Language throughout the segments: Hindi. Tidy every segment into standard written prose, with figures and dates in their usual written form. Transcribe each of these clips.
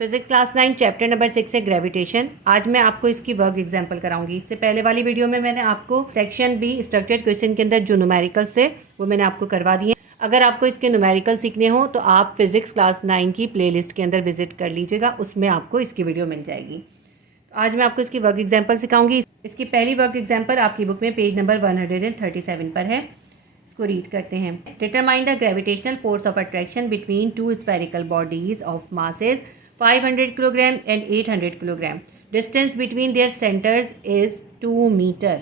फिजिक्स क्लास 9 चैप्टर नंबर 6 है ग्रेविटेशन। आज मैं आपको इसकी वर्क एग्जांपल कराऊंगी। इससे पहले वाली वीडियो में मैंने आपको सेक्शन बी स्ट्रक्चर्ड क्वेश्चन के अंदर जो न्यूमेरिकल्स थे वो मैंने आपको करवा दिए। अगर आपको इसके न्यूमेरिकल सीखने हो तो आप फिजिक्स क्लास 9 की प्लेलिस्ट के अंदर विजिट कर लीजिएगा, उसमें आपको इसकी वीडियो मिल जाएगी। तो आज मैं आपको इसकी वर्क एग्जाम्पल सिखाऊंगी। इसकी पहली वर्क एग्जाम्पल आपकी बुक में पेज नंबर 137 पर है। इसको रीड करते हैं। Determine the gravitational force of attraction between two spherical bodies of masses 500 kilogram and 800 kilogram. Distance between their centres is 2 metre.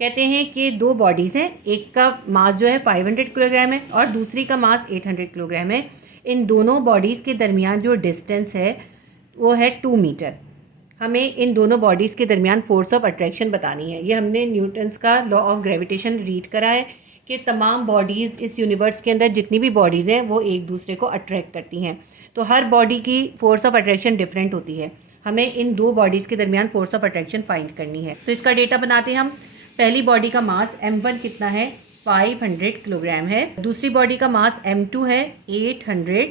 कहते हैं कि दो बॉडीज़ हैं, एक का मास जो है 500 किलोग्राम है और दूसरी का मास 800 किलोग्राम है। इन दोनों बॉडीज़ के दरमियान जो डिस्टेंस है वो है 2 मीटर। हमें इन दोनों बॉडीज़ के दरमियान फोर्स ऑफ अट्रैक्शन बतानी है। ये हमने न्यूटन्स का लॉ ऑफ ग्रेविटेशन रीड करा है कि तमाम बॉडीज़ इस यूनिवर्स के अंदर जितनी भी बॉडीज़ हैं वो एक दूसरे को अट्रैक्ट करती हैं। तो हर बॉडी की फोर्स ऑफ अट्रैक्शन डिफरेंट होती है। हमें इन दो बॉडीज़ के दरमियान फोर्स ऑफ अट्रैक्शन फाइंड करनी है। तो इसका डेटा बनाते हैं हम। पहली बॉडी का मास m1 कितना है, 500 किलोग्राम है। दूसरी बॉडी का मास m2 है, 800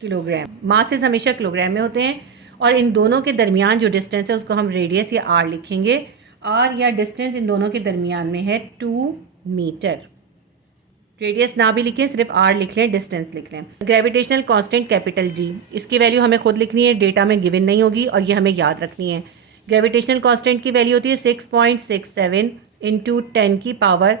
किलोग्राम। मासेस हमेशा किलोग्राम में होते हैं और इन दोनों के दरमियान जो डिस्टेंस है उसको हम रेडियस या r लिखेंगे। r या डिस्टेंस इन दोनों के दरमियान में है 2 मीटर। रेडियस ना भी लिखें, सिर्फ r लिख लें, डिस्टेंस लिख लें। ग्रेविटेशनल कांस्टेंट कैपिटल G, इसकी वैल्यू हमें खुद लिखनी है, डेटा में गिवन नहीं होगी और ये हमें याद रखनी है। ग्रेविटेशनल कांस्टेंट की वैल्यू होती है 6.67 इंटू 10 की पावर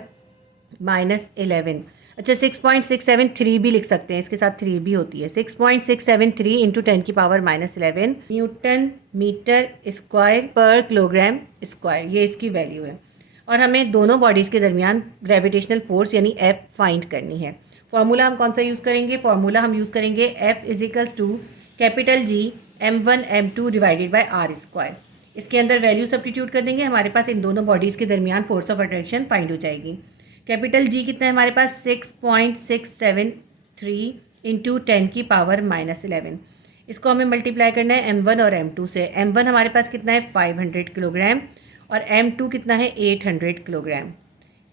-11। अच्छा, 6.673 भी लिख सकते हैं, इसके साथ 3 भी होती है। 6.673 इंटू 10 की power -11 newton metre square per kilogram square, ये इसकी वैल्यू है। और हमें दोनों बॉडीज़ के दरमियान ग्रेविटेशनल फोर्स यानी F फाइंड करनी है। फार्मूला हम कौन सा यूज़ करेंगे? फार्मूला हम यूज़ करेंगे F equals to capital G m1 m2 divided by r square. इसके अंदर वैल्यू सब्स्टिट्यूट कर देंगे, हमारे पास इन दोनों बॉडीज़ के दरमियान फोर्स ऑफ अट्रैक्शन फाइंड हो जाएगी। कैपिटल G कितना है हमारे पास? 6.673 इंटू 10 की पावर -11। इसको हमें मल्टीप्लाई करना है m1 और m2 से। m1 हमारे पास कितना है 500 किलोग्राम और m2 कितना है 800 किलोग्राम।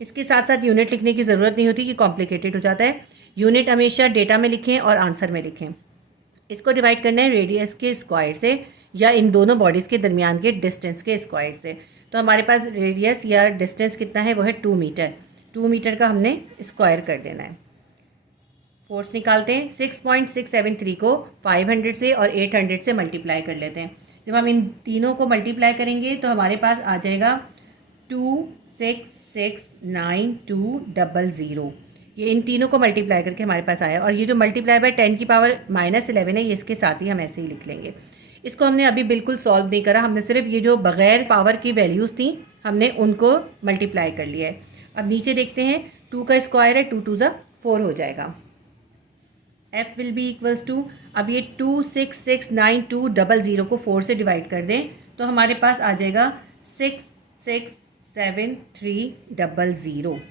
इसके साथ साथ यूनिट लिखने की ज़रूरत नहीं होती कि कॉम्प्लिकेटेड हो जाता है। यूनिट हमेशा डेटा में लिखें और आंसर में लिखें। इसको डिवाइड करना है रेडियस के स्क्वायर से या इन दोनों बॉडीज़ के दरमियान के डिस्टेंस के स्क्वायर से। तो हमारे पास रेडियस या डिस्टेंस कितना है वो है 2 मीटर। 2 मीटर का हमने स्क्वायर कर देना है। फोर्स निकालते हैं। 6.673 को 500 से और 800 से मल्टीप्लाई कर लेते हैं। जब हम इन तीनों को मल्टीप्लाई करेंगे तो हमारे पास आ जाएगा 2669200। ये इन तीनों को मल्टीप्लाई करके हमारे पास आया और ये जो मल्टीप्लाई बाय 10 की पावर -11 है ये इसके साथ ही हम ऐसे ही लिख लेंगे। इसको हमने अभी बिल्कुल सॉल्व नहीं करा, हमने सिर्फ ये जो बग़ैर पावर की वैल्यूज़ थी हमने उनको मल्टीप्लाई कर लिया है। अब नीचे देखते हैं, 2 का स्क्वायर है, 2 2 ज़ा 4 हो जाएगा। F will be equals to, अब ये 2669200 को 4 से डिवाइड कर दें तो हमारे पास आ जाएगा 66730।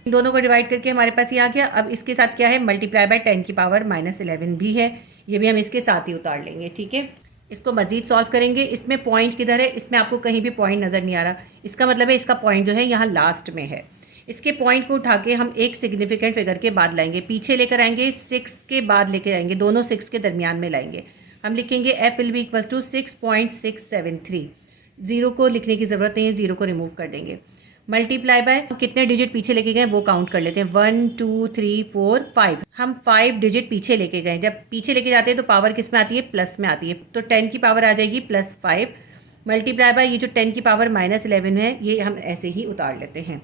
इन दोनों को डिवाइड करके हमारे पास ये आ गया। अब इसके साथ क्या है, मल्टीप्लाई बाय 10 की पावर -11 भी है, ये भी हम इसके साथ ही उतार लेंगे। ठीक है, इसको मज़ीद सॉल्व करेंगे। इसमें पॉइंट किधर है? इसमें आपको कहीं भी पॉइंट नज़र नहीं आ रहा, इसका मतलब है इसका पॉइंट जो है यहाँ लास्ट में है। इसके पॉइंट को उठा के हम एक सिग्निफिकेंट फिगर के बाद लाएंगे, पीछे लेकर आएंगे, 6 के बाद लेकर आएंगे, दोनों 6 के दरमियान में लाएंगे। हम लिखेंगे F will be equals to 6.673। Zero को लिखने की ज़रूरत नहीं है, ज़ीरो को रिमूव कर देंगे। मल्टीप्लाई बाय कितने डिजिट पीछे लेके गए वो काउंट कर लेते हैं। 1 2 3 4 5, हम 5 डिजिट पीछे लेके गए। जब पीछे लेके जाते हैं तो पावर किस में आती है? प्लस में आती है। तो 10 की पावर आ जाएगी +5 मल्टीप्लाई बाय ये जो 10 की पावर -11 है ये हम ऐसे ही उतार लेते हैं।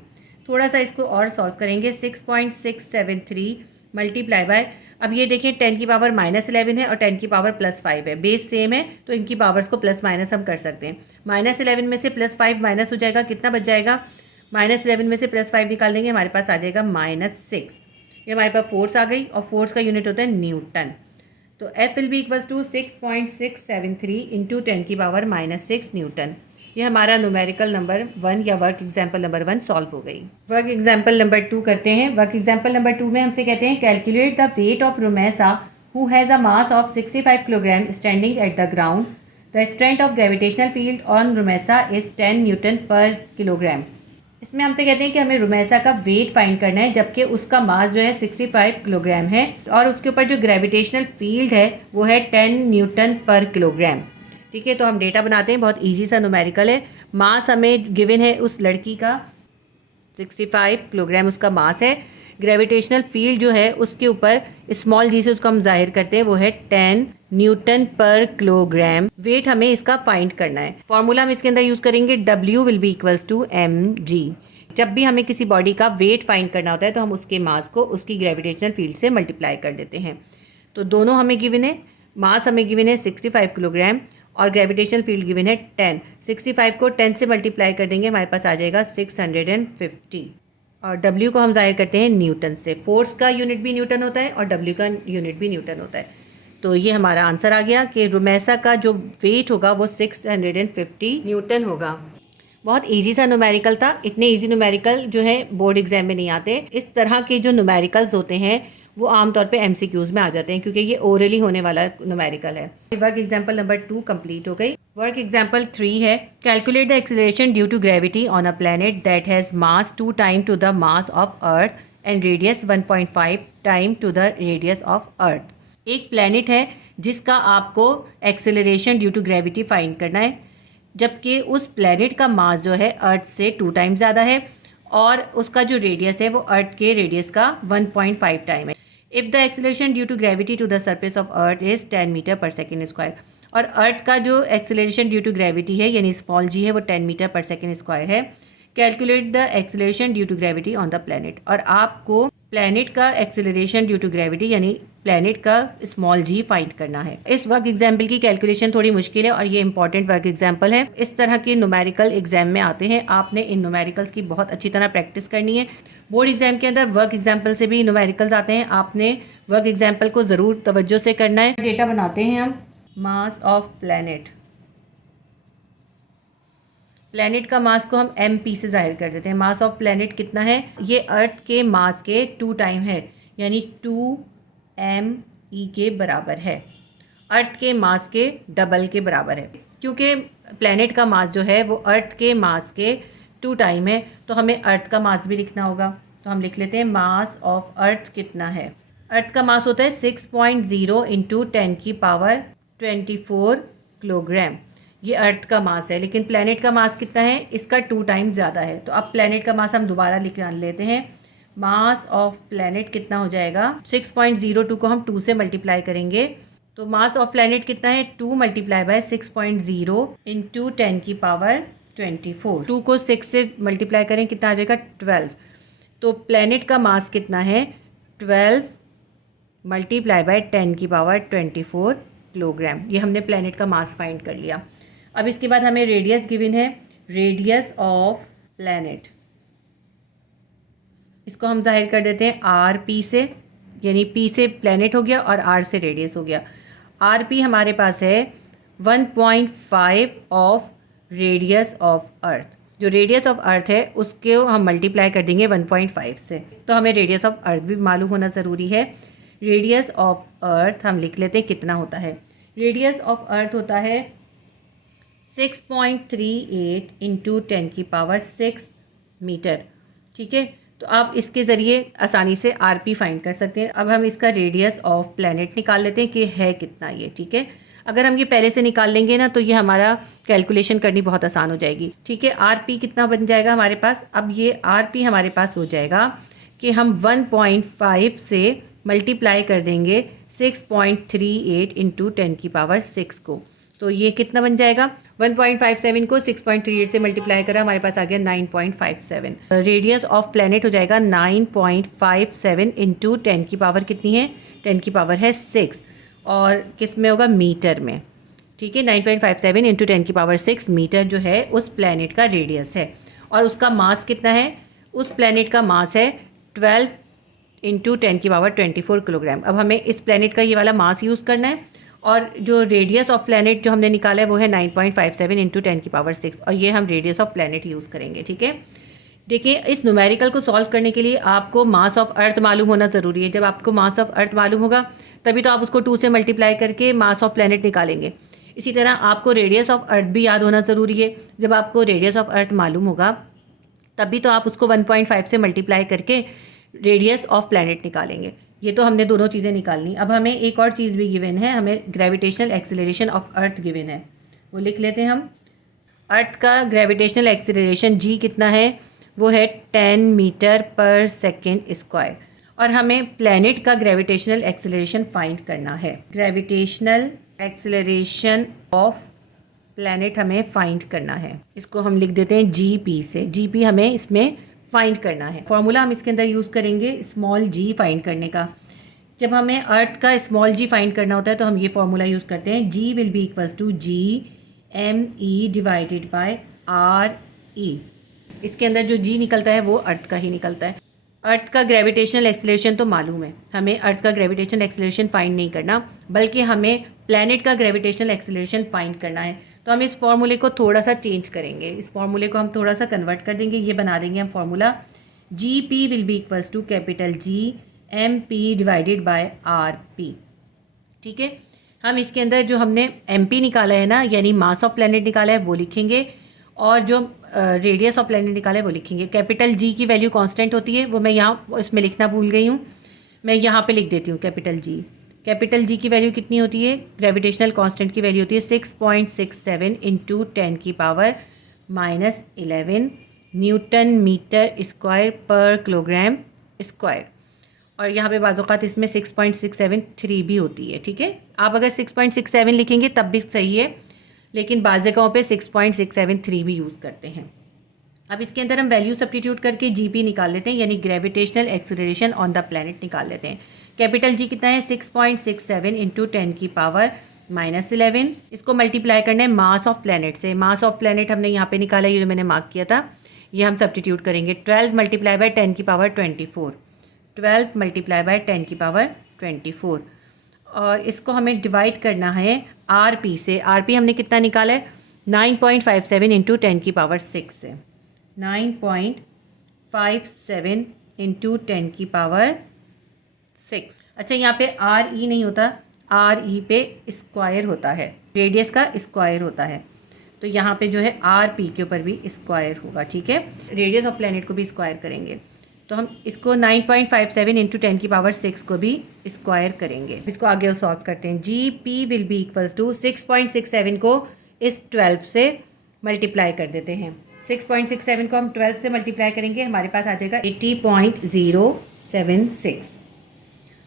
थोड़ा सा इसको और सॉल्व करेंगे। 6.673 मल्टीप्लाई बाय, अब ये देखें 10 की पावर -11 है और 10 की पावर +5 है, बेस सेम है तो इनकी पावर्स को प्लस माइनस हम कर सकते हैं। -11 में से +5 माइनस हो जाएगा, कितना बच जाएगा? -11 में से +5 निकाल देंगे, हमारे पास आ जाएगा -6। ये हमारे पास फोर्स आ गई और फोर्स का यूनिट होता है न्यूटन। तो F will be equals to 6.673 into 10 की पावर -6 न्यूटन। ये हमारा न्यूमेरिकल नंबर 1 या वर्क एग्जाम्पल नंबर 1 सॉल्व हो गई। वर्क एग्जाम्पल नंबर 2 करते हैं। वर्क एग्जाम्पल नंबर 2 में हमसे कहते हैं calculate the weight of Romesa who has a mass of 65 kilogram standing at the ground. The strength of gravitational field on Romesa is 10 Newton पर किलोग्राम। इसमें हमसे कहते हैं कि हमें रुमेसा का वेट फाइंड करना है, जबकि उसका मास जो है 65 किलोग्राम है और उसके ऊपर जो ग्रेविटेशनल फील्ड है वो है 10 न्यूटन पर किलोग्राम। ठीक है, तो हम डेटा बनाते हैं, बहुत इजी सा न्यूमेरिकल है। मास हमें गिवन है उस लड़की का 65 किलोग्राम उसका मास है। ग्रेविटेशनल फील्ड जो है उसके ऊपर स्मॉल जी से उसको हम जाहिर करते हैं, वो है 10 न्यूटन पर किलोग्राम। वेट हमें इसका फाइंड करना है। फॉर्मूला हम इसके अंदर यूज़ करेंगे, W will be equals to mg। जब भी हमें किसी बॉडी का वेट फाइंड करना होता है तो हम उसके मास को उसकी ग्रेविटेशनल फील्ड से मल्टीप्लाई कर देते हैं। तो दोनों हमें गिवन है, मास हमें गिवन है 65 किलोग्राम और ग्रेविटेशनल फील्ड गिवन है 10। 65 को 10 से मल्टीप्लाई कर देंगे, हमारे पास आ जाएगा 650 और W को हम जाहिर करते हैं न्यूटन से। फोर्स का यूनिट भी न्यूटन होता है और W का यूनिट भी न्यूटन होता है। तो ये हमारा आंसर आ गया कि रुमेसा का जो वेट होगा वो 650 न्यूटन होगा। बहुत इजी सा न्यूमेरिकल था। इतने इजी न्यूमेरिकल जो है बोर्ड एग्जाम में नहीं आते। इस तरह के जो न्यूमेरिकल्स होते हैं वो आमतौर पे MCQs में आ जाते हैं, क्योंकि ये ओरली होने वाला न्यूमेरिकल है। वर्क एग्जाम्पल नंबर 2 कंप्लीट हो गई। वर्क एग्जाम्पल 3 है, calculate the acceleration due to gravity on a planet that has mass 2 time to the mass of earth and radius 1.5 time to the radius of earth. एक प्लैनेट है जिसका आपको acceleration due to gravity find करना है, जबकि उस प्लैनेट का मास जो है अर्थ से 2 टाइम ज़्यादा है और उसका जो रेडियस है वो अर्थ के रेडियस का 1.5 टाइम है। If the acceleration due to gravity to the surface of earth is 10 metre per second square. और अर्थ का जो एक्सेलरेशन ड्यू टू ग्रेविटी है यानी स्मॉल जी है वो 10 मीटर पर सेकेंड स्क्वायर है। Calculate the acceleration due to gravity on the planet. और आपको प्लैनेट का एक्सेलरेशन ड्यू टू ग्रेविटी यानी प्लैनेट का स्मॉल जी फाइंड करना है। इस वर्क एग्जाम्पल की कैलकुलेशन थोड़ी मुश्किल है और ये इंपॉर्टेंट वर्क एग्जाम्पल है। इस तरह के न्यूमेरिकल एग्जाम में आते हैं, आपने इन न्यूमेरिकल्स की बहुत अच्छी तरह प्रैक्टिस करनी है। बोर्ड एग्जाम के अंदर वर्क एग्जाम्पल से भी न्यूमेरिकल्स आते हैं, आपने वर्क एग्जाम्पल को ज़रूर तवज्जो से करना है। डेटा बनाते हैं हम। मास ऑफ प्लैनेट, प्लैनेट का मास को हम MP से जाहिर कर देते हैं। मास ऑफ प्लैनेट कितना है, ये अर्थ के मास के 2 टाइम है यानी 2me के बराबर है। अर्थ के मास के डबल के बराबर है। क्योंकि प्लैनेट का मास जो है वो अर्थ के मास के 2 टाइम है तो हमें अर्थ का मास भी लिखना होगा। तो हम लिख लेते हैं मास ऑफ अर्थ कितना है। अर्थ का मास होता है 6.0 इंटू 10 की पावर 24 किलोग्राम। ये अर्थ का मास है, लेकिन प्लैनेट का मास कितना है, इसका 2 टाइम ज़्यादा है। तो अब प्लैनेट का मास हम दोबारा लिख लेते हैं। मास ऑफ प्लैनेट कितना हो जाएगा, 6.02 को हम 2 से मल्टीप्लाई करेंगे तो मास ऑफ प्लैनेट कितना है, 2 मल्टीप्लाई बाय 6.0 इंटू 10 की पावर 24। 2 को 6 से मल्टीप्लाई करें कितना आ जाएगा, 12। तो प्लैनेट का मास कितना है, 12 मल्टीप्लाई बाय 10 की पावर 24 किलोग्राम। ये हमने प्लैनेट का मास फाइंड कर लिया। अब इसके बाद हमें रेडियस गिवन है, रेडियस ऑफ प्लैनेट। इसको हम जाहिर कर देते हैं RP से, यानी P से प्लैनेट हो गया और R से रेडियस हो गया। RP हमारे पास है 1.5 ऑफ रेडियस ऑफ अर्थ। जो रेडियस ऑफ अर्थ है उसको हम मल्टीप्लाई कर देंगे 1.5 से, तो हमें रेडियस ऑफ अर्थ भी मालूम होना ज़रूरी है। रेडियस ऑफ अर्थ हम लिख लेते हैं कितना होता है। रेडियस ऑफ अर्थ होता है 6.38 इंटू 10 की पावर 6 मीटर। ठीक है, तो आप इसके ज़रिए आसानी से RP फाइंड कर सकते हैं। अब हम इसका रेडियस ऑफ प्लैनेट निकाल लेते हैं कि है कितना ये। ठीक है, अगर हम ये पहले से निकाल लेंगे ना तो ये हमारा कैलकुलेशन करनी बहुत आसान हो जाएगी। ठीक है, RP कितना बन जाएगा हमारे पास। अब ये RP हमारे पास हो जाएगा कि हम 1.5 से मल्टीप्लाई कर देंगे 6.38 इंटू 10 की पावर 6 को, तो ये कितना बन जाएगा, 1.57 को 6.38 से मल्टीप्लाई करा, हमारे पास आ गया 9.57। रेडियस ऑफ प्लैनेट हो जाएगा 9.57 इंटू 10 की पावर कितनी है, 10 की पावर है 6 और किस में होगा, मीटर में। ठीक है, 9.57 इंटू 10 की पावर 6 मीटर जो है उस प्लैनेट का रेडियस है। और उसका मास कितना है, उस प्लैनेट का मास है 12 इंटू 10 की पावर 24 किलोग्राम। अब हमें इस प्लैनेट का ये वाला मास यूज़ करना है और जो रेडियस ऑफ प्लैनेट जो हमने निकाला है वो है 9.57 इंटू 10 की पावर 6 और ये हम रेडियस ऑफ प्लैनेट यूज़ करेंगे। ठीक है, देखिए इस न्यूमेरिकल को सॉल्व करने के लिए आपको मास ऑफ अर्थ मालूम होना ज़रूरी है। जब आपको मास ऑफ अर्थ मालूम होगा तभी तो आप उसको 2 से मल्टीप्लाई करके मास ऑफ प्लैनेट निकालेंगे। इसी तरह आपको रेडियस ऑफ अर्थ भी याद होना ज़रूरी है। जब आपको रेडियस ऑफ अर्थ मालूम होगा तभी तो आप उसको 1.5 से मल्टीप्लाई करके रेडियस ऑफ प्लैनेट निकालेंगे। ये तो हमने दोनों चीज़ें निकालनी। अब हमें एक और चीज़ भी गिवन है, हमें gravitational acceleration of earth given है, वो लिख लेते हैं हम। अर्थ का ग्रेविटेशनल एक्सेलरेशन जी कितना है, वो है 10 मीटर पर सेकेंड स्क्वायर। और हमें प्लैनेट का ग्रेविटेशनल एक्सेलरेशन फाइंड करना है। ग्रेविटेशनल एक्सेलरेशन ऑफ प्लैनेट हमें फाइंड करना है। इसको हम लिख देते हैं जी पी से। जी पी हमें इसमें फाइंड करना है। फॉर्मूला हम इसके अंदर यूज़ करेंगे स्मॉल जी फाइंड करने का। जब हमें अर्थ का स्मॉल जी फाइंड करना होता है तो हम ये फॉर्मूला यूज़ करते हैं, G will be equals to G M E divided by R E. इसके अंदर जो जी निकलता है वो अर्थ का ही निकलता है। अर्थ का ग्रेविटेशनल एक्सेलरेशन तो मालूम है, हमें अर्थ का ग्रेविटेशनल एक्सेलरेशन फाइंड नहीं करना, बल्कि हमें प्लैनेट का ग्रेविटेशनल एक्सेलरेशन फाइंड करना है। तो हम इस फॉर्मूले को थोड़ा सा चेंज करेंगे, इस फॉर्मूले को हम थोड़ा सा कन्वर्ट कर देंगे। ये बना देंगे हम formula, G P will be equals to capital G M P divided by R P. ठीक है, हम इसके अंदर जो हमने एम पी निकाला है ना, यानी मास ऑफ प्लैनेट निकाला है, वो लिखेंगे, और जो रेडियस ऑफ प्लैनेट निकाला है वो लिखेंगे। कैपिटल जी की वैल्यू कांस्टेंट होती है, वो मैं यहाँ इसमें लिखना भूल गई हूँ, मैं यहाँ पे लिख देती हूँ कैपिटल जी। कैपिटल जी की वैल्यू कितनी होती है, ग्रेविटेशनल कांस्टेंट की वैल्यू होती है 6.67 इंटू 10 की power -11 newton metre square per kilogram square. और यहाँ पे बाज़-औक़ात इसमें 6.673 भी होती है। ठीक है, आप अगर 6.67 लिखेंगे तब भी सही है, लेकिन बाज़ जगहों पे 6.673 भी यूज़ करते हैं। अब इसके अंदर हम वैल्यू सब्स्टिट्यूट करके जी पी निकाल लेते हैं, यानी gravitational acceleration on the planet निकाल लेते हैं। कैपिटल जी कितना है, 6.67 इंटू 10 की पावर -11। इसको मल्टीप्लाई करना है मास ऑफ प्लैनेट से। मास ऑफ प्लैनेट हमने यहाँ पे निकाला, ये जो मैंने मार्क किया था, ये हम सब्स्टिट्यूट करेंगे। 12 मल्टीप्लाई बाय 10 की पावर 24, 12 मल्टीप्लाई बाय 10 की पावर 24। और इसको हमें डिवाइड करना है आर पी से। आर पी हमने कितना निकाला है, 9.57 इंटू 10 की पावर 6 से। 9.57 इंटू 10 की पावर 6। अच्छा, यहाँ पे आर ई नहीं होता, आर ई पे स्क्वायर होता है, रेडियस का स्क्वायर होता है, तो यहाँ पे जो है आर पी के ऊपर भी स्क्वायर होगा। ठीक है, रेडियस ऑफ प्लैनेट को भी स्क्वायर करेंगे, तो हम इसको 9.57 इंटू 10 की पावर 6 को भी स्क्वायर करेंगे। इसको आगे सॉल्व करते हैं। G P will be equals to 6.67 को इस 12 से मल्टीप्लाई कर देते हैं। 6.67 को हम 12 से मल्टीप्लाई करेंगे, हमारे पास आ जाएगा 80.076,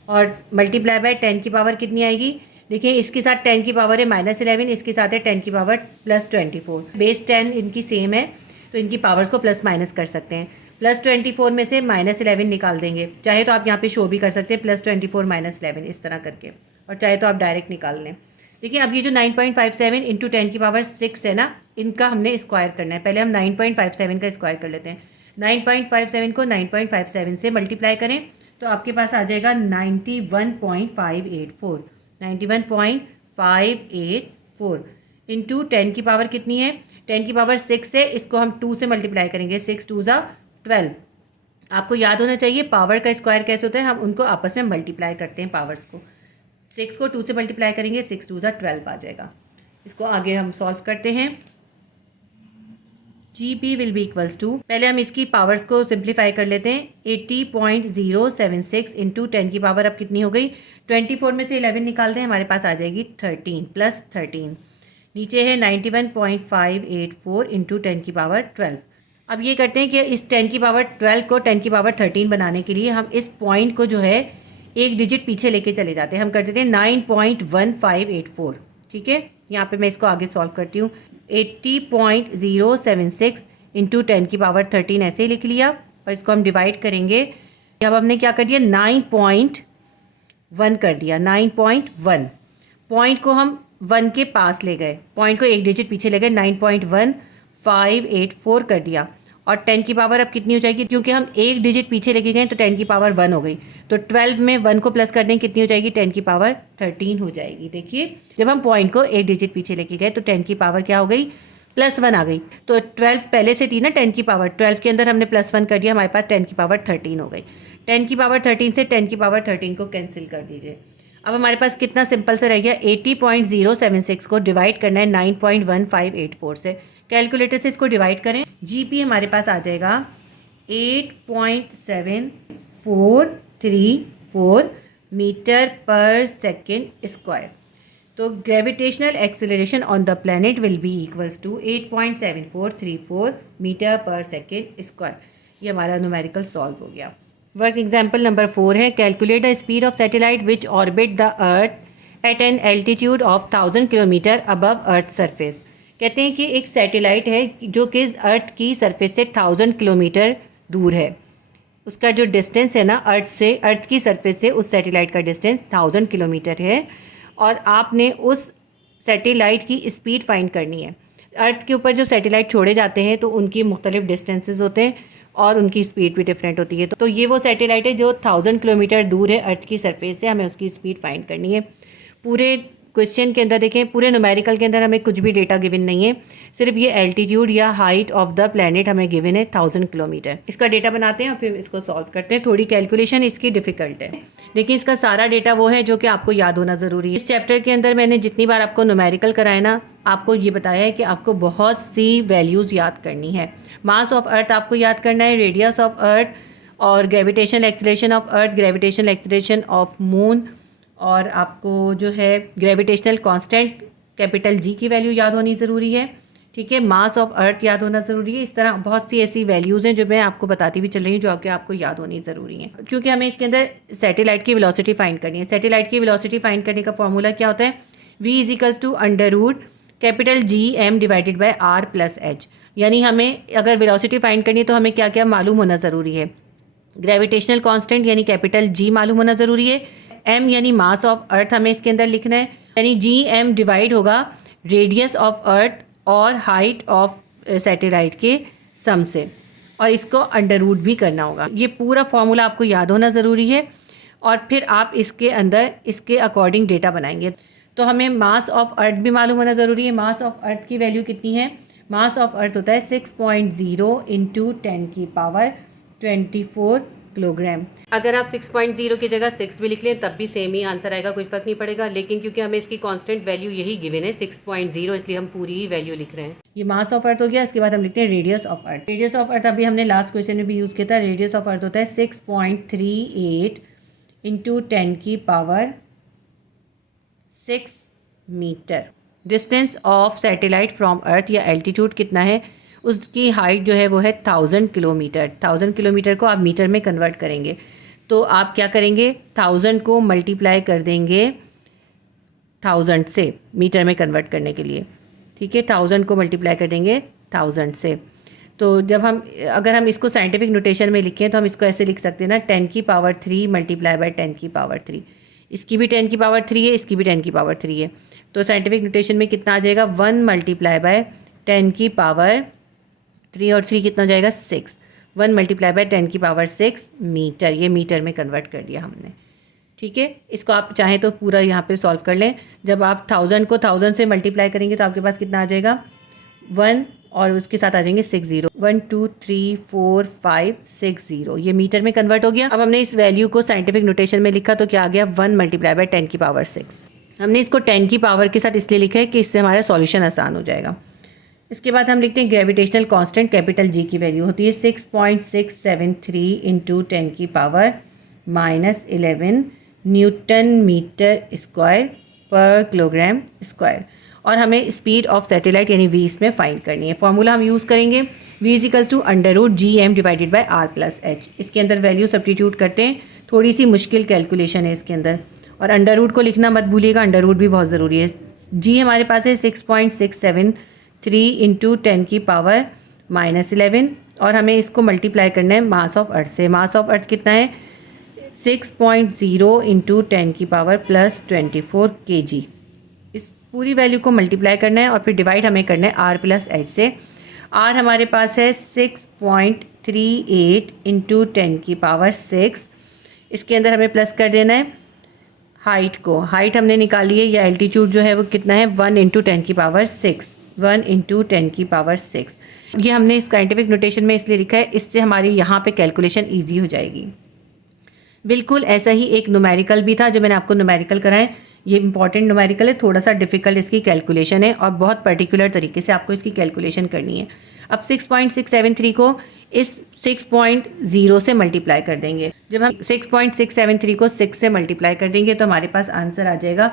और मल्टीप्लाई बाय 10 की पावर कितनी आएगी, देखिए इसके साथ 10 की पावर है -11, इसके साथ है 10 की पावर +24। बेस 10 इनकी सेम है, तो इनकी पावर्स को प्लस माइनस कर सकते हैं। +24 में से -11 निकाल देंगे, चाहे तो आप यहाँ पे शो भी कर सकते हैं +24 -11 इस तरह करके, और चाहे तो आप डायरेक्ट निकाल लें। देखिए अब ये जो 9.57 इंटू 10 की पावर 6 है ना, इनका हमने स्क्वायर करना है। पहले हम 9.57 का स्क्वायर कर लेते हैं। 9.57 को 9.57 से मल्टीप्लाई करें तो आपके पास आ जाएगा 91.584। 91.584 इंटू 10 की पावर कितनी है, 10 की पावर 6 है, इसको हम 2 से मल्टीप्लाई करेंगे। 6 2 ज़ा 12। आपको याद होना चाहिए पावर का स्क्वायर कैसे होता है, हम उनको आपस में मल्टीप्लाई करते हैं पावर्स को। 6 को 2 से मल्टीप्लाई करेंगे, 6 2 ज़ा 12 आ जाएगा। इसको आगे हम सॉल्व करते हैं। G P will be equals to, पहले हम इसकी पावर्स को सिंप्लीफाई कर लेते हैं। 80.076 इंटू 10 की पावर अब कितनी हो गई, 24 में से 11 निकालते हैं, हमारे पास आ जाएगी 13 + 13। नीचे है 91.584 इंटू 10 की पावर 12। अब ये करते हैं कि इस 10 की पावर 12 को 10 की पावर 13 बनाने के लिए हम इस पॉइंट को जो है एक डिजिट पीछे लेके चले जाते हैं। हम कर देते हैं 9.1584। ठीक है, यहाँ पे मैं इसको आगे सॉल्व करती हूँ। 80.076 इंटू 10 की पावर 13 ऐसे ही लिख लिया, और इसको हम डिवाइड करेंगे। अब हमने क्या कर दिया, 9.1 कर दिया। 9.1 पॉइंट को हम 1 के पास ले गए, पॉइंट को एक डिजिट पीछे ले गए, 9.1584 कर दिया। और 10 की पावर अब कितनी हो जाएगी, क्योंकि हम एक डिजिट पीछे लेके गए तो 10 की पावर 1 हो गई, तो 12 में 1 को प्लस कर दें, कितनी हो जाएगी, 10 की पावर 13 हो जाएगी। देखिए जब हम पॉइंट को एक डिजिट पीछे लेके गए तो 10 की पावर क्या हो गई, +1 आ गई। तो 12 पहले से थी ना 10 की पावर, 12 के अंदर हमने +1 कर दिया, हमारे पास 10 की पावर 13 हो गई। 10 की पावर 13 से 10 की पावर 13 को कैंसिल कर दीजिए। अब हमारे पास कितना सिंपल से रह गया, 80.076 को डिवाइड करना है 9.1584 से। कैलकुलेटर से इसको डिवाइड करें, जीपी हमारे पास आ जाएगा 8.7434 मीटर पर सेकेंड स्क्वायर। तो gravitational acceleration on the planet will be equals to 8.7434 metre per second square. ये हमारा न्यूमेरिकल सॉल्व हो गया। वर्क एग्जाम्पल नंबर 4 है, calculate the speed of satellite which orbit the earth at an altitude of 1000 kilometre above earth surface. कहते हैं कि एक सैटेलाइट है जो कि अर्थ की सरफेस से 1000 किलोमीटर दूर है। उसका जो डिस्टेंस है ना अर्थ की सरफेस से उस सैटेलाइट का डिस्टेंस 1000 किलोमीटर है, और आपने उस सैटेलाइट की स्पीड फाइंड करनी है। अर्थ के ऊपर जो सैटेलाइट छोड़े जाते हैं तो उनकी मुख्तलिफ डिस्टेंसेस होते हैं और उनकी स्पीड भी डिफरेंट होती है। तो ये वो सैटेलाइट है जो 1000 किलोमीटर दूर है अर्थ की सरफेस से, हमें उसकी स्पीड फाइंड करनी है। पूरे क्वेश्चन के अंदर देखें, पूरे न्यूमेरिकल के अंदर हमें कुछ भी डेटा गिवन नहीं है, सिर्फ ये एल्टीट्यूड या हाइट ऑफ द प्लैनेट हमें गिवन है 1000 किलोमीटर। इसका डेटा बनाते हैं और फिर इसको सॉल्व करते हैं। थोड़ी कैलकुलेशन इसकी डिफ़िकल्ट है, लेकिन इसका सारा डेटा वो है जो कि आपको याद होना ज़रूरी है। इस चैप्टर के अंदर मैंने जितनी बार आपको न्यूमेरिकल कराया ना, आपको ये बताया है कि आपको बहुत सी वैल्यूज़ याद करनी है। मास ऑफ अर्थ आपको याद करना है, रेडियस ऑफ अर्थ, और gravitational acceleration of earth, gravitational acceleration of moon, और आपको जो है ग्रेविटेशनल कांस्टेंट कैपिटल जी की वैल्यू याद होनी ज़रूरी है। ठीक है, मास ऑफ अर्थ याद होना ज़रूरी है। इस तरह बहुत सी ऐसी वैल्यूज़ हैं जो मैं आपको बताती हुई चल रही हूँ जो कि आपको याद होनी ज़रूरी है, क्योंकि हमें इसके अंदर सैटेलाइट की वेलोसिटी फाइंड करनी है। सैटेलाइट की वेलोसिटी फाइंड करने का फॉर्मूला क्या होता है? v is equals to under root capital G M divided by R plus H. यानी हमें अगर वेलोसिटी फाइंड करनी है तो हमें क्या क्या मालूम होना ज़रूरी है? ग्रेविटेशनल कांस्टेंट यानी कैपिटल जी मालूम होना ज़रूरी है, m यानी मास ऑफ अर्थ हमें इसके अंदर लिखना है, यानी जी एम डिवाइड होगा रेडियस ऑफ अर्थ और हाइट ऑफ सैटेलाइट के सम से, और इसको अंडर रूट भी करना होगा। ये पूरा फॉर्मूला आपको याद होना ज़रूरी है, और फिर आप इसके अंदर इसके अकॉर्डिंग डेटा बनाएंगे। तो हमें मास ऑफ अर्थ भी मालूम होना ज़रूरी है। मास ऑफ अर्थ की वैल्यू कितनी है? मास ऑफ अर्थ होता है 6.0 इंटू 10 की पावर 24 किलोग्राम। अगर आप 6.0 की जगह 6 भी लिख लें तब भी सेम ही आंसर आएगा, कोई फ़र्क नहीं पड़ेगा। लेकिन क्योंकि हमें इसकी कांस्टेंट वैल्यू यही गिवन है 6.0, इसलिए हम पूरी ही वैल्यू लिख रहे हैं। ये मास ऑफ अर्थ हो गया। इसके बाद हम लिखते हैं radius of earth. Radius of अर्थ अभी हमने लास्ट क्वेश्चन में भी यूज़ किया था। रेडियस ऑफ अर्थ होता है 6.38 इंटू 10 की power 6 metre. Distance of satellite from earth या एल्टीट्यूड कितना है? उसकी हाइट जो है वो है 1000 किलोमीटर। 1000 किलोमीटर को आप मीटर में कन्वर्ट करेंगे तो आप क्या करेंगे? 1000 को मल्टीप्लाई कर देंगे 1000 से मीटर में कन्वर्ट करने के लिए। ठीक है, 1000 को मल्टीप्लाई कर देंगे 1000 से। तो जब अगर हम इसको साइंटिफिक नोटेशन में लिखें तो हम इसको ऐसे लिख सकते हैं ना, 10 की पावर 3 मल्टीप्लाई बाय 10 की पावर 3। इसकी भी 10 की पावर 3 है, इसकी भी 10 की पावर 3 है। तो साइंटिफिक नोटेशन में कितना आ जाएगा? 1 मल्टीप्लाई बाय 10 की पावर 3 और 3 कितना हो जाएगा? 6। 1 मल्टीप्लाई बाय 10 की पावर 6 मीटर। ये मीटर में कन्वर्ट कर दिया हमने। ठीक है, इसको आप चाहें तो पूरा यहाँ पे सॉल्व कर लें। जब आप 1000 को 1000 से मल्टीप्लाई करेंगे तो आपके पास कितना आ जाएगा? 1 और उसके साथ आ जाएंगे 6 जीरो। 1 2 3 4 5 6 0। ये मीटर में कन्वर्ट हो गया। अब हमने इस वैल्यू को साइंटिफिक नोटेशन में लिखा तो क्या आ गया? 1 मल्टीप्लाई बाय 10 की पावर 6। हमने इसको 10 की पावर के साथ इसलिए लिखा है कि इससे हमारा सॉल्यूशन आसान हो जाएगा। इसके बाद हम लिखते हैं ग्रेविटेशनल कांस्टेंट कैपिटल जी की वैल्यू होती है 6.673 इंटू 10 की power -11 newton metre square per kilogram square. और हमें स्पीड ऑफ सैटेलाइट यानी वी इसमें फाइंड करनी है। फॉर्मूला हम यूज़ करेंगे v is equals to under root G M divided by R plus H. इसके अंदर वैल्यू सब्स्टिट्यूट करते हैं। थोड़ी सी मुश्किल कैलकुलेशन है इसके अंदर, और अंडर रूट को लिखना मत भूलिएगा, अंडर रूट भी बहुत ज़रूरी है। जी हमारे पास है 6.673 इंटू 10 की पावर -11, और हमें इसको मल्टीप्लाई करना है मास ऑफ अर्थ से। मास ऑफ अर्थ कितना है? 6.0 इंटू 10 की पावर +24 kg। इस पूरी वैल्यू को मल्टीप्लाई करना है और फिर डिवाइड हमें करना है आर प्लस एच से। आर हमारे पास है 6.38 इंटू 10 की पावर 6। इसके अंदर हमें प्लस कर देना है हाइट को। हाइट हमने निकाली है, या एल्टीट्यूड जो है वो कितना है? 1 इंटू 10 की पावर 6। 1 इंटू 10 की पावर 6। ये हमने इस साइंटिफिक नोटेशन में इसलिए लिखा है, इससे हमारी यहाँ पे कैलकुलेशन ईजी हो जाएगी। बिल्कुल ऐसा ही एक न्यूमेरिकल भी था जो मैंने आपको न्यूमेरिकल कराए। ये इंपॉर्टेंट न्यूमेरिकल है, थोड़ा सा डिफिकल्ट इसकी कैलकुलेशन है और बहुत पर्टिकुलर तरीके से आपको इसकी कैलकुलेशन करनी है। अब 6.673 को इस 6.0 से मल्टीप्लाई कर देंगे। जब हम 6.673 को 6 से मल्टीप्लाई कर देंगे तो हमारे पास आंसर आ जाएगा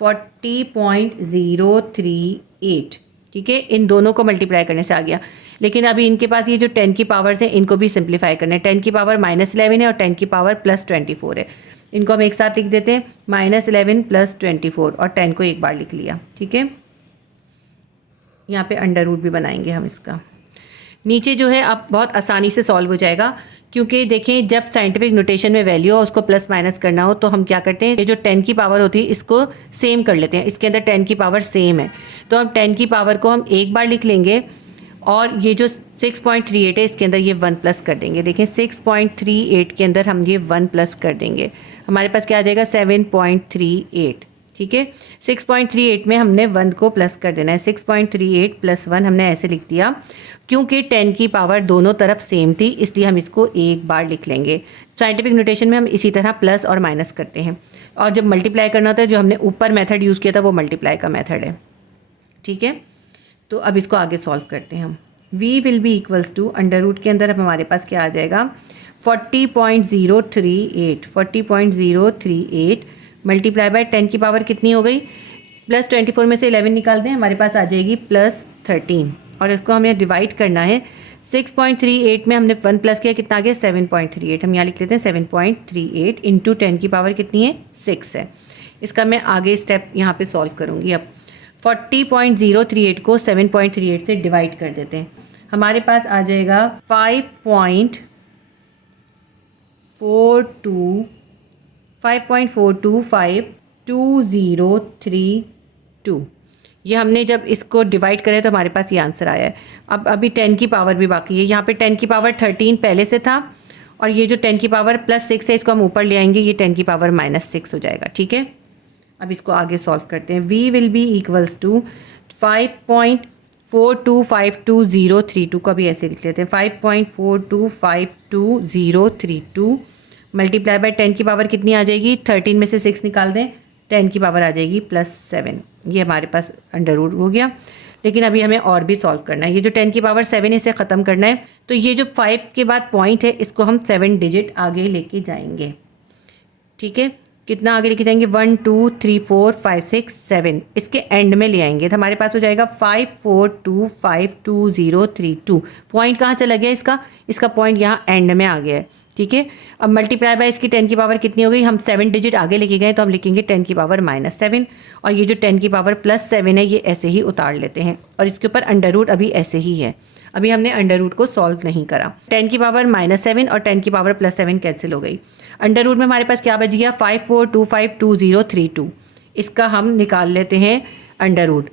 40.038। ठीक है, इन दोनों को मल्टीप्लाई करने से आ गया। लेकिन अभी इनके पास ये जो 10 की पावर्स हैं इनको भी सिंप्लीफाई करना है। 10 की पावर -11 है और 10 की पावर +24 है। इनको हम एक साथ लिख देते हैं, -11 + 24, और 10 को एक बार लिख लिया। ठीक है, यहाँ पे अंडर रूट भी बनाएंगे हम इसका। नीचे जो है आप बहुत आसानी से सॉल्व हो जाएगा, क्योंकि देखें जब साइंटिफिक नोटेशन में वैल्यू हो उसको प्लस माइनस करना हो तो हम क्या करते हैं, ये जो 10 की पावर होती है इसको सेम कर लेते हैं। इसके अंदर 10 की पावर सेम है तो हम 10 की पावर को हम एक बार लिख लेंगे, और ये जो 6.38 है इसके अंदर ये 1 प्लस कर देंगे। देखें 6.38 के अंदर हम ये 1 प्लस कर देंगे, हमारे पास क्या आ जाएगा 7.38। ठीक है, 6.38 में हमने 1 को प्लस कर देना है। 6.38 + 1 हमने ऐसे लिख दिया, क्योंकि 10 की पावर दोनों तरफ सेम थी इसलिए हम इसको एक बार लिख लेंगे। साइंटिफिक नोटेशन में हम इसी तरह प्लस और माइनस करते हैं, और जब मल्टीप्लाई करना होता है जो हमने ऊपर मेथड यूज़ किया था वो मल्टीप्लाई का मेथड है। ठीक है, तो अब इसको आगे सॉल्व करते हैं हम। v will be equals to under root के अंदर अब हमारे पास क्या आ जाएगा 40.038। 40.038 मल्टीप्लाई बाय 10 की पावर कितनी हो गई, +24 में से 11 निकाल दें, हमारे पास आ जाएगी +13, और इसको हमें डिवाइड करना है। 6.38 में हमने 1 प्लस किया, कितना आ गया 7.38। हम यहाँ लिख लेते हैं 7.38 इंटू 10 की पावर कितनी है 6 है। इसका मैं आगे स्टेप यहाँ पे सॉल्व करूँगी। अब 40.038 को 7.38 से डिवाइड कर देते हैं, हमारे पास आ जाएगा 5.4252032। ये हमने जब इसको डिवाइड करें तो हमारे पास ये आंसर आया है। अब अभी 10 की पावर भी बाकी है, यहाँ पे 10 की पावर 13 पहले से था, और ये जो 10 की पावर +6 है इसको हम ऊपर ले आएंगे, ये 10 की पावर -6 हो जाएगा। ठीक है, अब इसको आगे सॉल्व करते हैं। v will be equals to 5.42522032 को भी ऐसे लिख लेते हैं। 5.42522032 मल्टीप्लाई बाय 10 की पावर कितनी आ जाएगी, 13 में से 6 निकाल दें, 10 की पावर आ जाएगी +7। ये हमारे पास अंडर रूट हो गया। लेकिन अभी हमें और भी सॉल्व करना है। ये जो 10 की पावर 7 इसे ख़त्म करना है, तो ये जो 5 के बाद पॉइंट है इसको हम 7 डिजिट आगे लेके जाएंगे। ठीक है, कितना आगे लेके जाएंगे 1 2 3 4 5 6 7, इसके एंड में ले आएंगे तो हमारे पास हो जाएगा 542522032। पॉइंट कहाँ चला गया इसका पॉइंट यहाँ एंड में आ गया है। ठीक है, अब मल्टीप्लाई बाय इसकी 10 की पावर कितनी हो गई, हम 7 डिजिट आगे लेके गए तो हम लिखेंगे 10 की पावर -7, और ये जो 10 की पावर +7 है ये ऐसे ही उतार लेते हैं, और इसके ऊपर अंडर रूट अभी ऐसे ही है। अभी हमने अंडर रूट को सॉल्व नहीं करा। 10 की पावर -7 और 10 की पावर +7 कैंसिल हो गई। अंडर रूट में हमारे पास क्या बच गया 542522032। इसका हम निकाल लेते हैं अंडर रूट।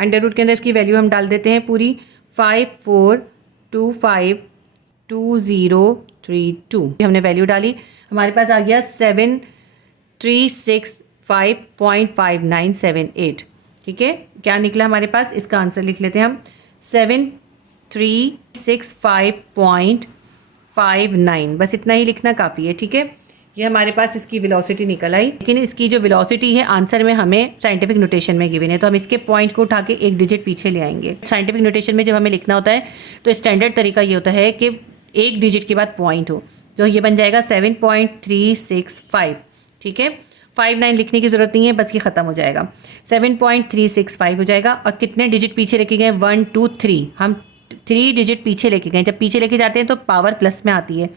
अंडर रूट के अंदर इसकी वैल्यू हम डाल देते हैं पूरी 542522032। हमने वैल्यू डाली, हमारे पास आ गया 7365.5978। ठीक है, क्या निकला हमारे पास, इसका आंसर लिख लेते हैं हम 7365.59। बस इतना ही लिखना काफ़ी है। ठीक है, ये हमारे पास इसकी वेलोसिटी निकल आई। लेकिन इसकी जो वेलोसिटी है आंसर में हमें साइंटिफिक नोटेशन में गिवन है, तो हम इसके पॉइंट को उठा के एक डिजिट पीछे ले आएंगे। साइंटिफिक नोटेशन में जब हमें लिखना होता है तो स्टैंडर्ड तरीका ये होता है कि एक डिजिट के बाद पॉइंट हो, तो ये बन जाएगा 7.365। ठीक है, 59 लिखने की ज़रूरत नहीं है, बस ये ख़त्म हो जाएगा, 7.365 हो जाएगा। और कितने डिजिट पीछे लेके गए 1 2 3, हम 3 डिजिट पीछे लेके गए। जब पीछे लेके जाते हैं तो पावर प्लस में आती है,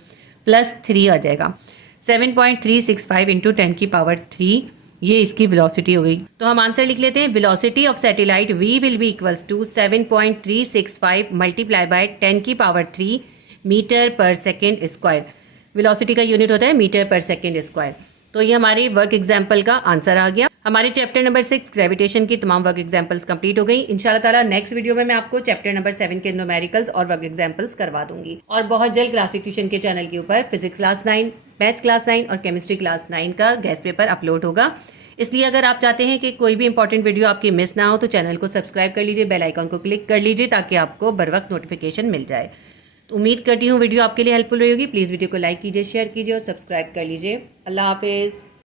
+3 आ जाएगा। 7.365 इंटू 10 की पावर 3, ये इसकी वेलोसिटी हो गई। तो हम आंसर लिख लेते हैं, velocity of satellite v will be equals to 7.365 multiply by 10 की power 3 metre per second square. Velocity का यूनिट होता है मीटर पर सेकेंड स्क्वायर। तो ये हमारे वर्क एग्जाम्पल का आंसर आ गया। हमारे चैप्टर नंबर 6 ग्रेविटेशन की तमाम वर्क एग्जाम्पल्स कंप्लीट हो गई। इंशाल्लाह ताला नेक्स्ट वीडियो में मैं आपको चैप्टर नंबर 7 के न्यूमेरिकल्स और वर्क एग्जाम्पल्स करवा दूंगी। और बहुत जल्द क्लासिक ट्यूशन के चैनल के ऊपर फिजिक्स क्लास 9, मैथ्स क्लास 9 और केमिस्ट्री क्लास 9 का गेस्ट पेपर अपलोड होगा। इसलिए अगर आप चाहते हैं कि कोई भी इंपॉर्टेंट वीडियो आपकी मिस ना हो तो चैनल को सब्सक्राइब कर लीजिए, बेल आइकन को क्लिक कर लीजिए ताकि आपको बर वक्त नोटिफिकेशन मिल जाए। तो उम्मीद करती हूँ वीडियो आपके लिए हेल्पफुल रही होगी। प्लीज़ वीडियो को लाइक कीजिए, शेयर कीजिए और सब्सक्राइब कर लीजिए। अल्लाह हाफिज़।